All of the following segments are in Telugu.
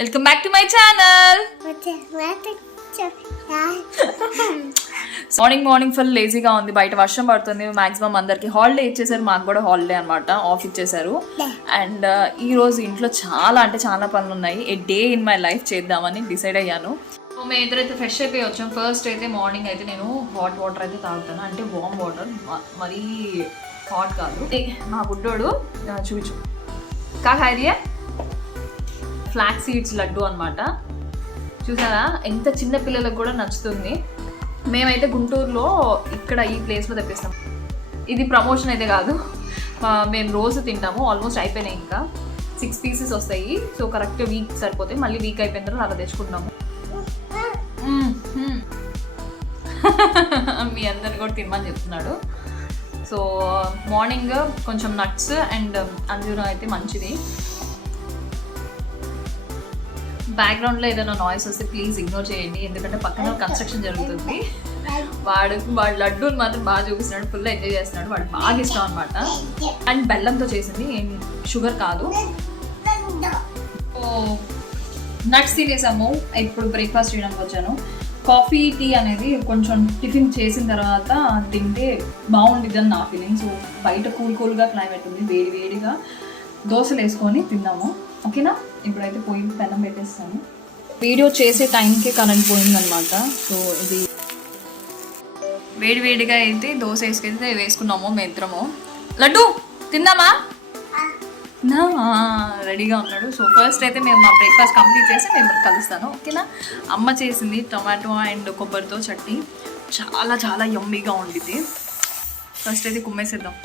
Welcome back to my channel. Morning full లేజీగా ఉంది, బయట వర్షం పడుతుంది. మాక్సిమం అందరికి హాలిడే ఇచ్చేసారు, మాకు కూడా హాలిడే అనమాట, ఆఫ్ ఇచ్చేసారు. అండ్ ఈ రోజు ఇంట్లో చాలా పనులు ఉన్నాయి. ఏ డే ఇన్ మై లైఫ్ చేద్దామని డిసైడ్ అయ్యాను. సో మేము ఇద్దరైతే ఫ్రెష్ అయిపోయి వచ్చాం. ఫస్ట్ అయితే మార్నింగ్ అయితే నేను హాట్ వాటర్ అయితే తాగుతాను, అంటే వామ్ వాటర్, మరీ హాట్ కాదు. మా బుడ్డోడు చూచు కాకరియా ఫ్లాక్ సీడ్స్ లడ్డు అనమాట. చూసారా ఎంత చిన్న పిల్లలకు కూడా నచ్చుతుంది. మేమైతే గుంటూరులో ఇక్కడ ఈ ప్లేస్లో తెప్పిస్తాం. ఇది ప్రమోషన్ అయితే కాదు, మేము రోజు తింటాము. ఆల్మోస్ట్ అయిపోయినాయి, ఇంకా 6 పీసెస్ వస్తాయి. సో కరెక్ట్ వీక్ సరిపోతాయి. మళ్ళీ వీక్ అయిపోయిన తర్వాత అలా తెచ్చుకుంటాము. మీ అందరిని కూడా తినమని చెప్తున్నాడు. సో మార్నింగ్ కొంచెం నట్స్ అండ్ అంజూరం అయితే మంచిది. బ్యాక్గ్రౌండ్లో ఏదైనా నాయిస్ వస్తే ప్లీజ్ ఇగ్నోర్ చేయండి, ఎందుకంటే పక్కన కన్స్ట్రక్షన్ జరుగుతుంది. వాడు లడ్డూని మాత్రం బాగా చూపిస్తున్నాడు, ఫుల్ ఎంజాయ్ చేస్తున్నాడు. వాడు బాగా ఇష్టం అనమాట. అండ్ బెల్లంతో చేసింది, ఏం షుగర్ కాదు. నట్స్ తినేసాము. ఇప్పుడు బ్రేక్ఫాస్ట్ చేయడానికి వచ్చాను. కాఫీ టీ అనేది కొంచెం టిఫిన్ చేసిన తర్వాత తింటే బాగుండిద్దని నా ఫీలింగ్. సో బయట కూల్గా క్లైమేట్ ఉంది, వేడిగా దోశలు వేసుకొని తిందాము, ఓకేనా? ఇప్పుడైతే పోయి పెనం పెట్టేస్తాను. వీడియో చేసే టైంకి కరెంట్ పోయిందనమాట. సో ఇది వేడిగా అయితే దోశ వేసుకున్నాము మేము ఇద్దరము. లడ్డు తిందామా? రెడీగా ఉన్నాడు. సో ఫస్ట్ అయితే మేము మా బ్రేక్ఫాస్ట్ కంప్లీట్ చేసి మేము కలుస్తాను, ఓకేనా? అమ్మ చేసింది టొమాటో అండ్ కొబ్బరితో చట్నీ, చాలా యమ్మీగా ఉండిద్ది. ఫస్ట్ అయితే కుమ్మేసేద్దాం.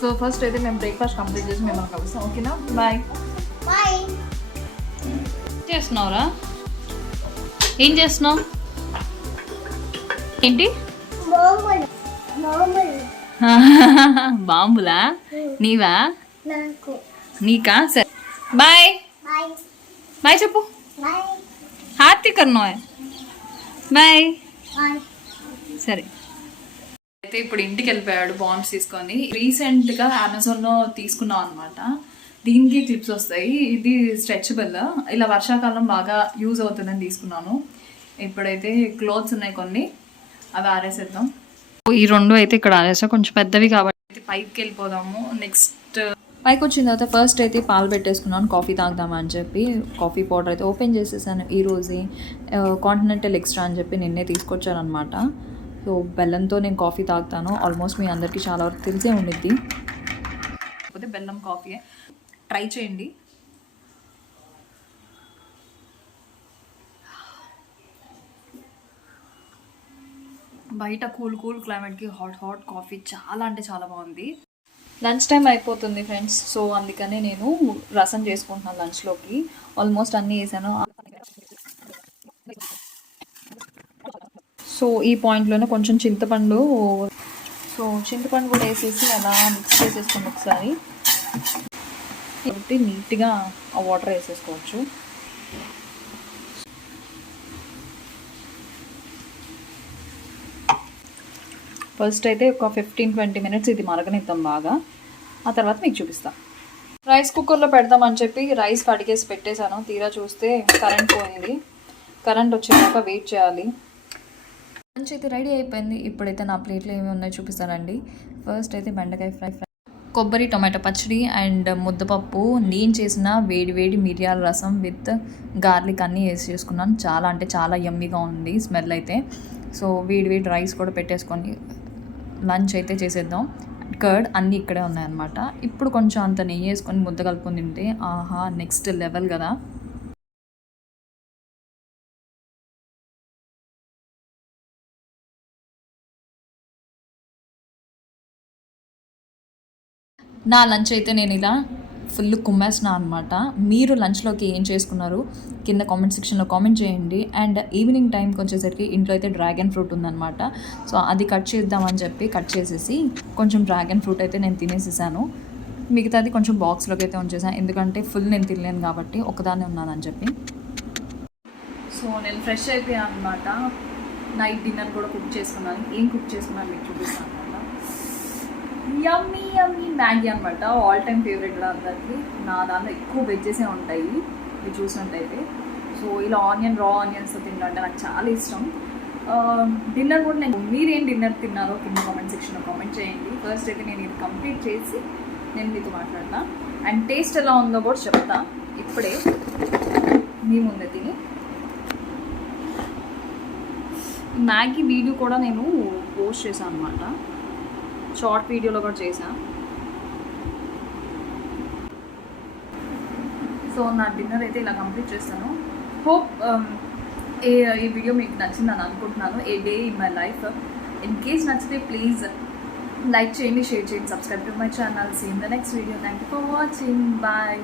సో ఫస్ట్ అయితే మేము బ్రేక్ఫాస్ట్ కంప్లీట్ చేసి మేము కలుస్తాం, ఓకేనా? బాయ్. చేస్తున్నావురా? ఏం చేస్తున్నావు? ఏంటి బాంబులా? నీవా? నీకా? సరే బాయ్. బాయ్ చెప్పు. హార్తి కర్నో బాయ్. సరే అయితే ఇప్పుడు ఇంటికి వెళ్ళిపోయాడు బాంబ్స్ తీసుకొని. రీసెంట్గా అమెజాన్లో తీసుకున్నాం అనమాట. దీనికి క్లిప్స్ వస్తాయి. ఇది స్ట్రెచబుల్, ఇలా వర్షాకాలం బాగా యూజ్ అవుతుందని తీసుకున్నాను. ఇప్పుడైతే క్లోత్స్ ఉన్నాయి కొన్ని, అవి ఆరేసేద్దాం. ఈ రెండు అయితే ఇక్కడ ఆరేసా, కొంచెం పెద్దవి కాబట్టి పైకి వెళ్ళిపోదాము. నెక్స్ట్ పైకి వచ్చిన తర్వాత ఫస్ట్ అయితే పాలు పెట్టేసుకున్నాను, కాఫీ తాగుదామని చెప్పి. కాఫీ పౌడర్ అయితే ఓపెన్ చేసేసాను ఈ రోజే. కాంటినెంటల్ ఎక్స్ట్రా అని చెప్పి నిన్నే తీసుకొచ్చాను అనమాట. సో బెల్లంతో నేను కాఫీ తాగుతాను. ఆల్మోస్ట్ మీ అందరికీ చాలా వరకు తెలిసే ఉండిద్ది. కాకపోతే బెల్లం కాఫీ ట్రై చేయండి. బయట కూల్ క్లైమేట్కి హాట్ కాఫీ చాలా బాగుంది. లంచ్ టైం అయిపోతుంది ఫ్రెండ్స్. సో అందుకనే నేను రసం చేసుకుంటున్నాను లంచ్లోకి. ఆల్మోస్ట్ అన్నీ వేసాను. సో ఈ పాయింట్లోనే కొంచెం చింతపండు కూడా వేసేసి అలా మిక్స్ చేసేసుకోండి ఒకసారి. కాబట్టి నీట్గా ఆ వాటర్ వేసేసుకోవచ్చు. ఫస్ట్ అయితే ఒక 15-20 మినిట్స్ ఇది మరగనిద్దాం బాగా. ఆ తర్వాత మీకు చూపిస్తాను. రైస్ కుక్కర్లో పెడదామని చెప్పి రైస్ కడిగేసి పెట్టేశాను. తీరా చూస్తే కరెంట్ పోయింది. కరెంట్ వచ్చేదాకా వెయిట్ చేయాలి. లంచ్ అయితే రెడీ అయిపోయింది. ఇప్పుడైతే నా ప్లేట్లో ఏమి ఉన్నాయో చూపిస్తానండి. ఫస్ట్ అయితే బెండకాయ ఫ్రై, కొబ్బరి టొమాటో పచ్చడి అండ్ ముద్దపప్పు, నేను చేసిన వేడి మిరియాల రసం విత్ గార్లిక్ అన్నీ వేసి చేసుకున్నాను. చాలా యమ్మీగా ఉంది స్మెల్ అయితే. సో వేడి రైస్ కూడా పెట్టేసుకొని లంచ్ అయితే చేసేద్దాం. కర్డ్ అన్నీ ఇక్కడే ఉన్నాయన్నమాట. ఇప్పుడు కొంచెం అంత నెయ్యి వేసుకొని ముద్ద కలుపుకొని తింటే ఆహా నెక్స్ట్ లెవెల్ కదా. నా లంచ్ అయితే నేను ఇలా ఫుల్ కుమ్మేసిన అనమాట. మీరు లంచ్లోకి ఏం చేసుకున్నారు కింద కామెంట్ సెక్షన్లో కామెంట్ చేయండి. అండ్ ఈవినింగ్ టైంకి వచ్చేసరికి ఇంట్లో అయితే డ్రాగన్ ఫ్రూట్ ఉందన్నమాట. సో అది కట్ చేద్దామని చెప్పి కట్ చేసేసి కొంచెం డ్రాగన్ ఫ్రూట్ అయితే నేను తినేసేసాను. మిగతాది కొంచెం బాక్స్లోకి అయితే ఉంచేసాను, ఎందుకంటే ఫుల్ నేను తినలేను కాబట్టి, ఒకదాన్ని ఉన్నానని చెప్పి. సో నేను ఫ్రెష్ అయిపోయాను అనమాట. నైట్ డిన్నర్ కూడా కుక్ చేసుకున్నాను. ఏం కుక్ చేసుకున్నాను మీకు చూపిస్తాను అనమాట. యమ్మీ యమ్మీ మ్యాగీ అనమాట. ఆల్ టైమ్ ఫేవరెట్ కూడా అందరికి. నా దాంట్లో ఎక్కువ వెజ్జెసే ఉంటాయి మీరు చూసినట్టయితే. సో ఇలా రా ఆనియన్స్ తింటే నాకు చాలా ఇష్టం. డిన్నర్ కూడా మీరేం డిన్నర్ తిన్నారో కింద కామెంట్ సెక్షన్లో కామెంట్ చేయండి. ఫస్ట్ అయితే నేను ఇది కంప్లీట్ చేసి నేను మీతో మాట్లాడతా. అండ్ టేస్ట్ ఎలా ఉందో కూడా చెప్తా ఇప్పుడే మీ ముందే తిని. మ్యాగీ వీడియో కూడా నేను పోస్ట్ చేశాను అనమాట, షార్ట్ వీడియోలో కూడా చేశాను. సో నా డిన్నర్ అయితే ఇలా కంప్లీట్ చేస్తాను. హోప్ ఈ వీడియో మీకు నచ్చిందని అనుకుంటున్నాను. A day in my life. In case నచ్చితే ప్లీజ్ లైక్ చేయండి, షేర్ చేయండి, subscribe to my channel. See in the next video. Thank you for watching. Bye.